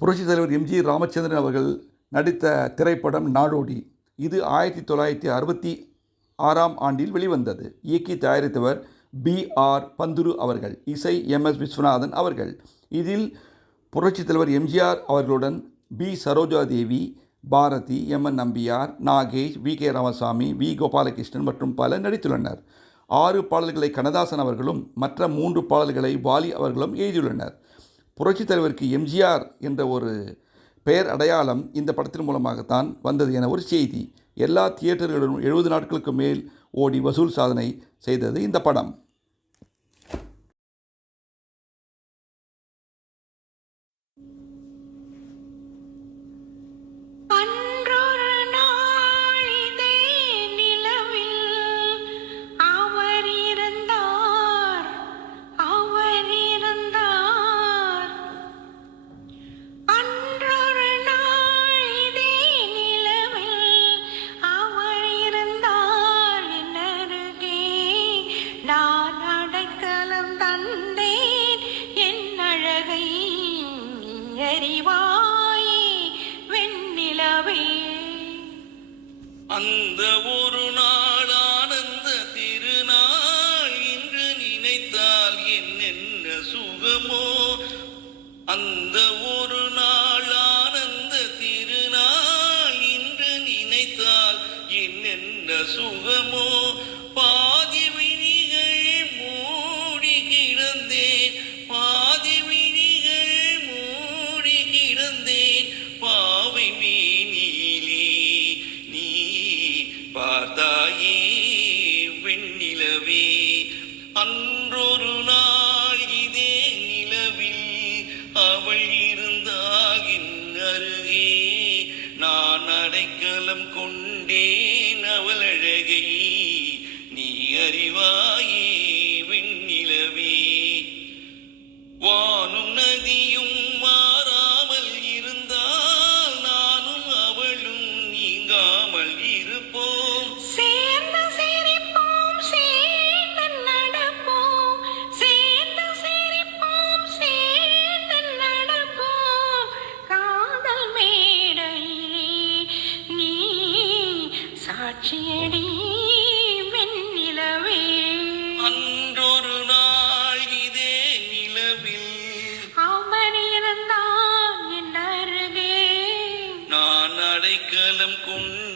புரட்சித் தலைவர் எம்ஜி ராமச்சந்திரன் அவர்கள் நடித்த திரைப்படம் நாடோடி. இது 1966ஆம் ஆண்டில் வெளிவந்தது. இயக்கி தயாரித்தவர் B.R. பந்துரு அவர்கள், இசை M.S. விஸ்வநாதன் அவர்கள். இதில் புரட்சித் தலைவர் எம்ஜிஆர் அவர்களுடன் B. Saroja Devi, Bharathi, M.N. Nambiar, Nagesh, V.K. Ramasamy, V. Gopalakrishnan மற்றும் பலர் நடித்துள்ளனர். 6 பாடல்களை கண்ணதாசன் அவர்களும் மற்ற 3 பாடல்களை வாலி அவர்களும் எழுதியுள்ளனர். புரட்சித் தலைவருக்கு எம்ஜிஆர் என்ற ஒரு பெயர் அடையாளம் இந்த படத்தின் மூலமாகத்தான் வந்தது என ஒரு செய்தி. எல்லா தியேட்டர்களிலும் 70 நாட்களுக்கு மேல் ஓடி வசூல் சாதனை செய்தது இந்த படம். அந்த ஒரு நாள் ஆனந்த திருநாள் இன்று நினைத்தால் என்னென்ன சுகமோ. அந்த ஒரு நாள் ஆனந்த திருநாள் இன்று நினைத்தால் என்னென்ன சுகமோ. பாதி விழிகள் மூடி கிடந்தேன், பாதி விழிகள் மூடி கிடந்தேன், பாவை மீனிலே நீ பார்த்தாயே வெண்ணிலவே. அன்றொரு நாள் இதே நிலவில் அவள் இருந்தால் என் அருகே, நான் அடைக்கலம் கொண்டேன் அவள் அழகை, நீ அறிவாயே வெண்ணிலவே. வானும் நதியும் மாறாமல் இருந்தால் நானும் அவளும் நீங்காமல் இருப்போம். சேர்ந்து சிரிப்போம், சேர்ந்து நடப்போம், சேர்ந்து சிரிப்போம், சேர்ந்து நடப்போம். காதல் மேடையிலே நீ சாட்சியடி வெண்ணிலவே. அன்றொரு நாள் இதே நிலவில் அவன் இருந்தான் என் அருகே, நான் அடைக்கலம் கொண்டு